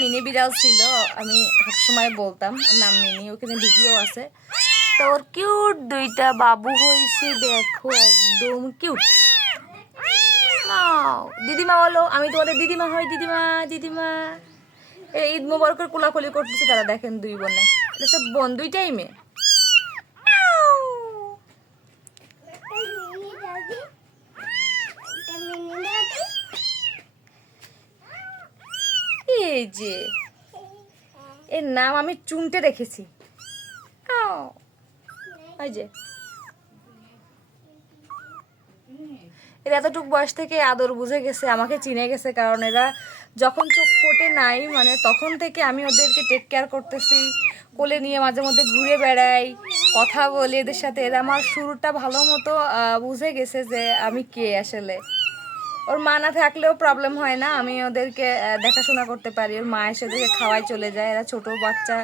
Mini বিড়াল ছিল, আমি সবসময় বলতাম ওর নাম মিনি, ওখানে ভিডিও আছে। তো ওর কিউট দুইটা বাবু হয়েছে, দেখো একদম কিউট। দিদিমা বলো, আমি তোমাদের দিদিমা হই, দিদিমা দিদিমা। ঈদ মোবারকের কোলাকুলি করতেছে তারা, দেখেন দুই বোনে, এটা সব বোন, দুইটাই মেয়ে। এই যে এর নাম আমি চুনটে রেখেছি। এই যে এর এতটুকু বয়স থেকে আদর বুঝে গেছে, আমাকে চিনে গেছে, কারণ এরা যখন চোখ ফোটে নাই মানে তখন থেকে আমি ওদেরকে টেক কেয়ার করতেছি, কোলে নিয়ে মাঝে মধ্যে ঘুরে বেড়াই, কথা বলি এদের সাথে। এরা আমার শুরুটা ভালো মতো বুঝে গেছে যে আমি কে আসলে। ওর মা না থাকলেও প্রবলেম হয় না, আমি ওদেরকে দেখাশোনা করতে পারি। ওর মা এসে ওদেরকে খাওয়াই চলে যায়, এরা ছোট বাচ্চা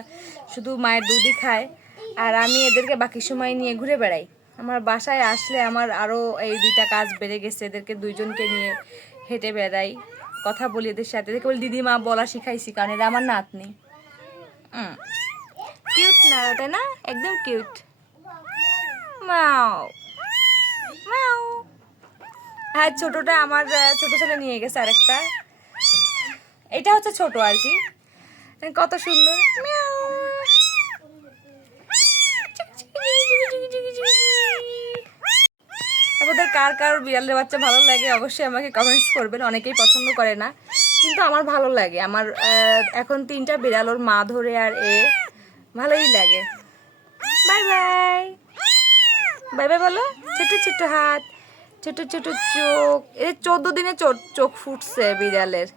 শুধু মায়ের দুধই খায়, আর আমি এদেরকে বাকি সময় নিয়ে ঘুরে বেড়াই। আমার বাসায় আসলে আমার আরও এই দুইটা কাজ বেড়ে গেছে, এদেরকে দুইজনকে নিয়ে হেঁটে বেড়াই, কথা বলি এদের সাথে। এদেরকে বলি দিদিমা বলা শিখাইছি, কারণ এরা আমার নাতনি। কিউট না, তাই না? একদম কিউট। মাও মাও। হ্যাঁ, ছোটটা আমার ছোট ছেলে নিয়ে গেছে আরেকটা, এটা হচ্ছে ছোট আর কি। কত সুন্দর। আপনাদের কার কার বিড়ালের বাচ্চা ভালো লাগে অবশ্যই আমাকে কমেন্টস করবেন। অনেকেই পছন্দ করে না, কিন্তু আমার ভালো লাগে। আমার এখন 3টা বিড়াল, ওর মা ধরে আর ভালোই লাগে। বাই বাই, বাই বাই বলো। ছোট ছোট হাত, ছোট ছোট চোখ, 14 দিনে চোখ ফুটছে বিড়ালের।